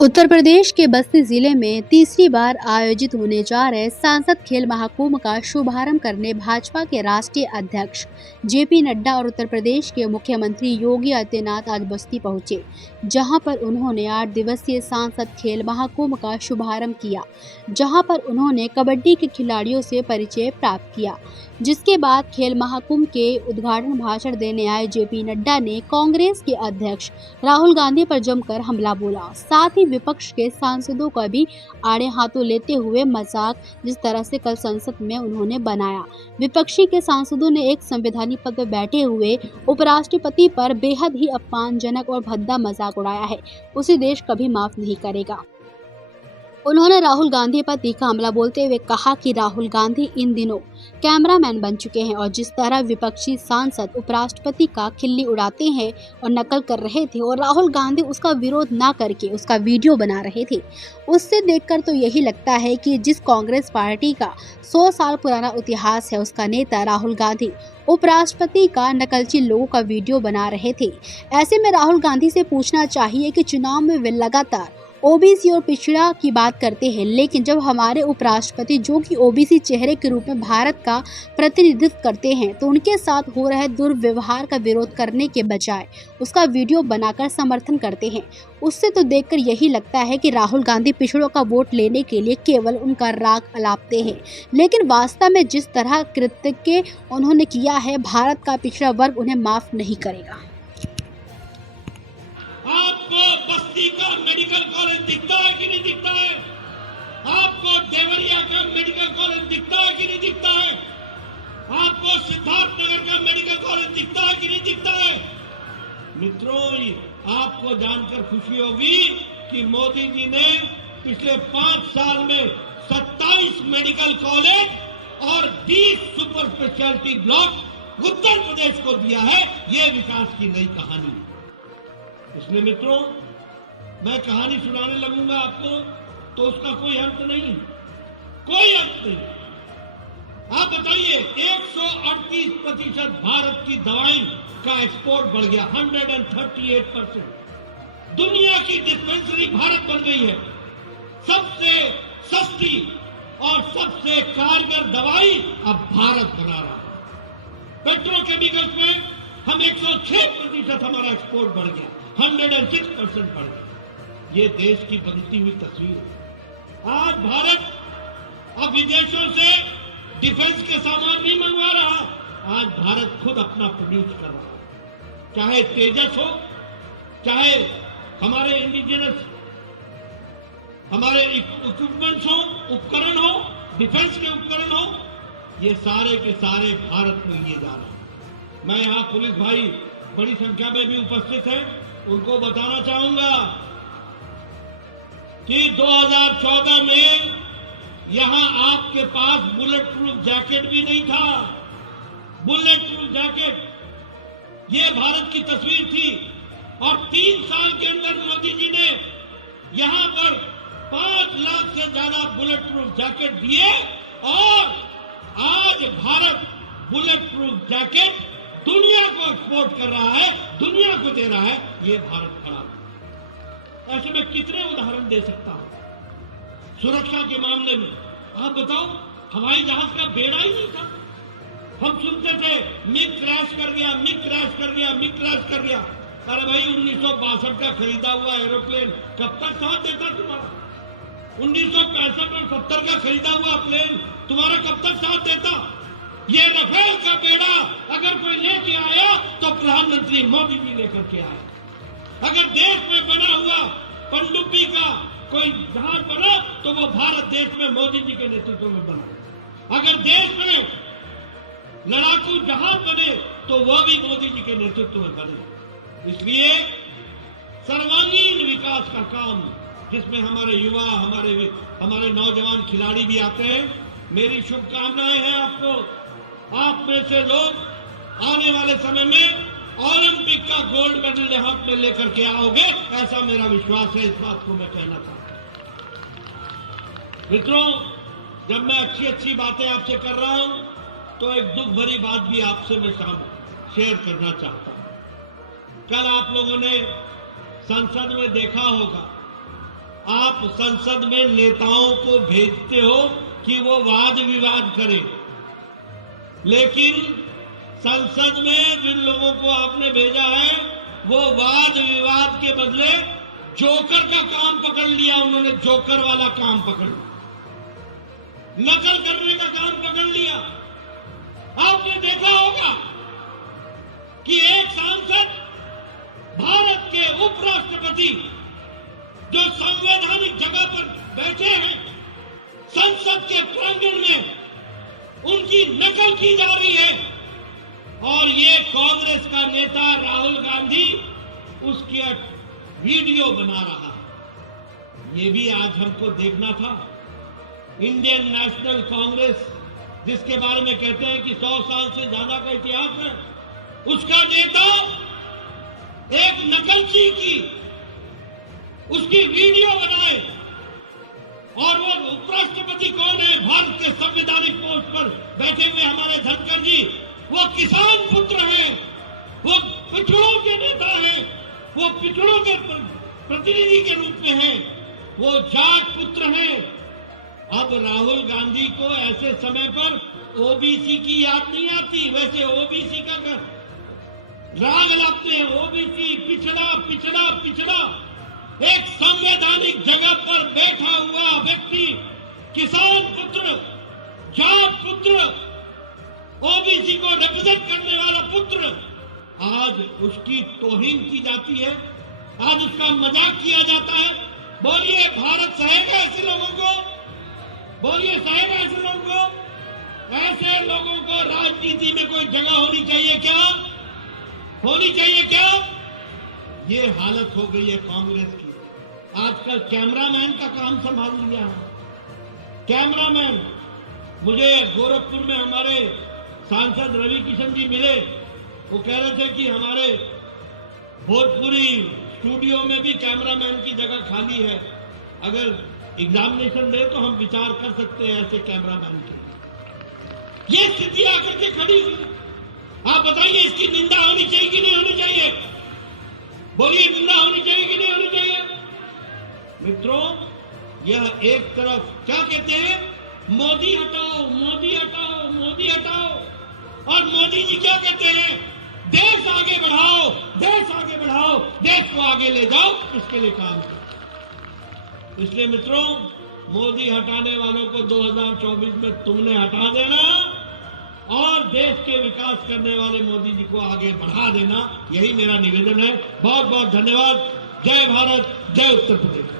उत्तर प्रदेश के बस्ती जिले में तीसरी बार आयोजित होने जा रहे सांसद खेल महाकुंभ का शुभारंभ करने भाजपा के राष्ट्रीय अध्यक्ष जेपी नड्डा और उत्तर प्रदेश के मुख्यमंत्री योगी आदित्यनाथ आज बस्ती पहुंचे, जहां पर उन्होंने 8 दिवसीय सांसद खेल महाकुंभ का शुभारंभ किया, जहां पर उन्होंने कबड्डी के खिलाड़ियों से परिचय प्राप्त किया। जिसके बाद खेल महाकुंभ के उद्घाटन भाषण देने आए जेपी नड्डा ने कांग्रेस के अध्यक्ष राहुल गांधी पर जमकर हमला बोला। साथ ही विपक्ष के सांसदों का भी आड़े हाथों लेते हुए मजाक जिस तरह से कल संसद में उन्होंने बनाया। विपक्षी के सांसदों ने एक संवैधानिक पद पर बैठे हुए उपराष्ट्रपति पर बेहद ही अपमानजनक और भद्दा मजाक उड़ाया है, उसे देश कभी माफ नहीं करेगा। उन्होंने राहुल गांधी पर तीखा हमला बोलते हुए कहा कि राहुल गांधी इन दिनों कैमरामैन बन चुके हैं और जिस तरह विपक्षी सांसद उपराष्ट्रपति का खिल्ली उड़ाते हैं और नकल कर रहे थे और राहुल गांधी उसका विरोध ना करके उसका वीडियो बना रहे थे, उससे देखकर तो यही लगता है कि जिस कांग्रेस पार्टी का 100 साल पुराना इतिहास है, उसका नेता राहुल गांधी उपराष्ट्रपति का नकलची लोगों का वीडियो बना रहे थे। ऐसे में राहुल गांधी से पूछना चाहिए कि चुनाव में वे लगातार ओबीसी और पिछड़ा की बात करते हैं, लेकिन जब हमारे उपराष्ट्रपति जो कि ओबीसी चेहरे के रूप में भारत का प्रतिनिधित्व करते हैं, तो उनके साथ हो रहे दुर्व्यवहार का विरोध करने के बजाय उसका वीडियो बनाकर समर्थन करते हैं। उससे तो देखकर यही लगता है कि राहुल गांधी पिछड़ों का वोट लेने के लिए केवल उनका राग अलापते हैं, लेकिन वास्तव में जिस तरह कृत्य उन्होंने किया है, भारत का पिछड़ा वर्ग उन्हें माफ नहीं करेगा। आपको बस्ती का मेडिकल कॉलेज दिखता है कि नहीं दिखता है? आपको देवरिया का मेडिकल कॉलेज दिखता है कि नहीं दिखता है? आपको सिद्धार्थनगर का मेडिकल कॉलेज दिखता है कि नहीं दिखता है? मित्रों, आपको जानकर खुशी होगी कि मोदी जी ने पिछले 5 साल में 27 मेडिकल कॉलेज और 20 super speciality block Uttar Pradesh को दिया है। ये विकास की नई कहानी। इसलिए मित्रों, मैं कहानी सुनाने लगूंगा आपको तो उसका कोई अंत नहीं, कोई अंत नहीं। आप बताइए, 138% भारत की दवाई का एक्सपोर्ट बढ़ गया, 138%। दुनिया की डिस्पेंसरी भारत बन गई है। सबसे सस्ती और सबसे कारगर दवाई अब भारत बना रहा है। पेट्रोकेमिकल्स में हम 106% हमारा एक्सपोर्ट बढ़ गया, 106% बढ़ गया। ये देश की बनती हुई तस्वीर है। आज भारत अब विदेशों से डिफेंस के सामान नहीं मंगवा रहा, आज भारत खुद अपना प्रोड्यूस कर रहा है। चाहे तेजस हो, चाहे हमारे इंडिजिनस हमारे इक्विपमेंट्स हो, उपकरण हो, डिफेंस के उपकरण हो, ये सारे के सारे भारत में लिए जा रहे हैं। मैं यहां पुलिस भाई बड़ी संख्या में भी उपस्थित हैं, उनको बताना चाहूंगा कि 2014 में यहां आपके पास बुलेट प्रूफ जैकेट भी नहीं था। बुलेट प्रूफ जैकेट ये भारत की तस्वीर थी और 3 साल के अंदर मोदी जी ने यहां पर 5 लाख से ज्यादा बुलेट प्रूफ जैकेट दिए और आज भारत बुलेट प्रूफ जैकेट दुनिया को एक्सपोर्ट कर रहा है, दुनिया को दे रहा है। ये भारत खड़ा है। ऐसे में कितने उदाहरण दे सकता हूं। सुरक्षा के मामले में आप बताओ, हवाई जहाज का बेड़ा ही नहीं था। हम सुनते थे मिग क्रैश कर गया, मिग क्रैश कर गया, मिग क्रैश कर गया। अरे भाई, 1962 का खरीदा हुआ एरोप्लेन कब तक साथ देता तुम्हारा? 1965 और 70 का खरीदा हुआ प्लेन तुम्हारा कब तक साथ देता? ये रफेल का बेड़ा अगर कोई लेके आया तो प्रधानमंत्री मोदी जी लेकर के आए। अगर देश में बना हुआ पनडुब्बी का कोई जहाज बना तो वो भारत देश में मोदी जी के नेतृत्व में बना। अगर देश में लड़ाकू जहाज बने तो वह भी मोदी जी के नेतृत्व में बने। इसलिए सर्वांगीण विकास का काम, जिसमें हमारे युवा, हमारे नौजवान खिलाड़ी भी आते हैं। मेरी शुभकामनाएं हैं आपको। आप में से लोग आने वाले समय में ओलंपिक का गोल्ड मेडल यहां पे लेकर के आओगे, ऐसा मेरा विश्वास है। इस बात को मैं कहना चाहता हूं। मित्रों, जब मैं अच्छी बातें आपसे कर रहा हूं तो एक दुख भरी बात भी आपसे मैं शेयर करना चाहता हूं। कल आप लोगों ने संसद में देखा होगा आप संसद में नेताओं को भेजते हो कि वो वाद विवाद करें, लेकिन संसद में जिन लोगों को आपने भेजा है वो वाद विवाद के बदले जोकर का काम पकड़ लिया। उन्होंने जोकर वाला काम पकड़ लिया, नकल करने का काम पकड़ लिया। आपने देखा होगा कि एक सांसद भारत के उपराष्ट्रपति जो संवैधानिक जगह पर बैठे हैं, संसद के प्रांगण में उनकी नकल की जा रही है, और ये कांग्रेस का नेता राहुल गांधी उसकी वीडियो बना रहा है। ये भी आज हमको देखना था। इंडियन नेशनल कांग्रेस, जिसके बारे में कहते हैं कि 100 साल से ज्यादा का इतिहास है, उसका नेता एक नकलची की उसकी वीडियो बनाए, और वो उपराष्ट्रपति कौन है? भारत के संवैधानिक पोस्ट पर बैठे हुए हमारे धनखड़ जी, वो किसान पुत्र हैं, वो पिछड़ों के नेता हैं, वो पिछड़ों के प्रतिनिधि के रूप में हैं, वो जाट पुत्र हैं। अब राहुल गांधी को ऐसे समय पर ओबीसी की याद नहीं आती। वैसे ओबीसी का राग लाते हैं, ओबीसी पिछड़ा पिछड़ा पिछड़ा। एक संवैधानिक जगह पर बैठा हुआ व्यक्ति, किसान पुत्र, जाट पुत्र, ओबीसी को रिप्रेजेंट करने वाला पुत्र, आज उसकी तौहीन की जाती है, आज उसका मजाक किया जाता है। बोलिए, भारत सहेगा ऐसे लोगों को? बोलिए, सहेगा ऐसे लोगों को? ऐसे लोगों को राजनीति में कोई जगह होनी चाहिए क्या? होनी चाहिए क्या? ये हालत हो गई है कांग्रेस की। आजकल कैमरामैन का काम संभाल लिया है। कैमरामैन, मुझे गोरखपुर में हमारे सांसद रवि किशन जी मिले, वो कह रहे थे कि हमारे भोजपुरी स्टूडियो में भी कैमरामैन की जगह खाली है, अगर एग्जामिनेशन दे तो हम विचार कर सकते हैं ऐसे कैमरामैन की। ये स्थिति आकर के खड़ी हुई। आप बताइए, इसकी निंदा होनी चाहिए कि नहीं होनी चाहिए? बोलिए, निंदा होनी चाहिए कि नहीं होनी चाहिए? मित्रों, यह एक तरफ क्या कहते हैं, मोदी हटाओ, मोदी हटाओ, मोदी हटाओ, और मोदी जी क्या कहते हैं, देश आगे बढ़ाओ, देश आगे बढ़ाओ, देश को आगे ले जाओ, इसके लिए काम करो। इसलिए मित्रों, मोदी हटाने वालों को 2024 में तुमने हटा देना, और देश के विकास करने वाले मोदी जी को आगे बढ़ा देना, यही मेरा निवेदन है। बहुत बहुत धन्यवाद। जय भारत, जय उत्तर प्रदेश।